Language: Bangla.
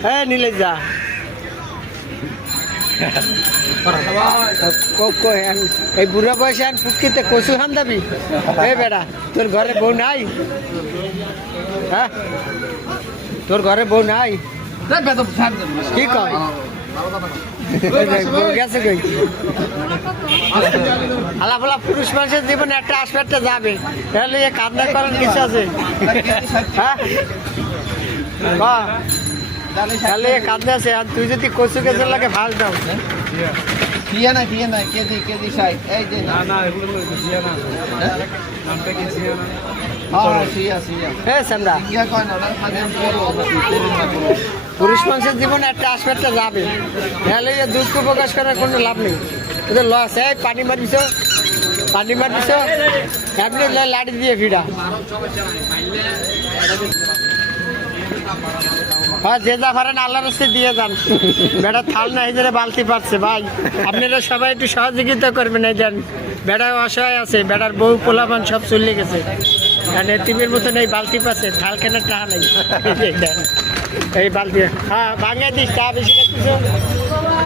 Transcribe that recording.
হ্যাঁ নিলে যা এই বুড়া বয়সে আর ফুটকিতে কচু হান দাবি এই বেড়া তোর ঘরে বউ নাই হ্যাঁ তোর ঘরে বউ নাই কি কয় বউ গেছে কই আলাফালা পুরুষ মানুষের জীবনে একটা আসবে একটা যাবে তাহলে এ কান্না করার কিছু আছে হ্যাঁ তাহলে কাঁদতে আছে আর তুই যদি কচু কেজের লাগে ভাস দাও Kia na, কেজি সাই এই যে না এগুলো জিয়া না নামটা কি জিয়া না হ্যাঁ সিয়া হ্যাঁ সামরা কিয়া কয় না ওরা খাদের পুরুষ মানুষের জীবনে একটা আসবে একটা যাবে তাহলে এই দুঃখ প্রকাশ করার কোনো লাভ নেই ওদের লস এই পানি মারিস এমনি লাড়ি দিয়ে ভিড়া হ্যাঁ যে যা পারেন আল্লাহর রাস্তে দিয়ে যান বেটা থাল না হিজড়ে বালতি পারছে ভাই আপনারা সবাই একটু সহযোগিতা করবেন এই দেন বেটা অসহায় আছে বেটার বউ পোলাপান সব চলে গেছে কারণ এতিমের মতন এই বালতি পাচ্ছে থাল কেনার টাকা নেই এই বালতি হ্যাঁ ভাঙে দিস তা বেশি কিছু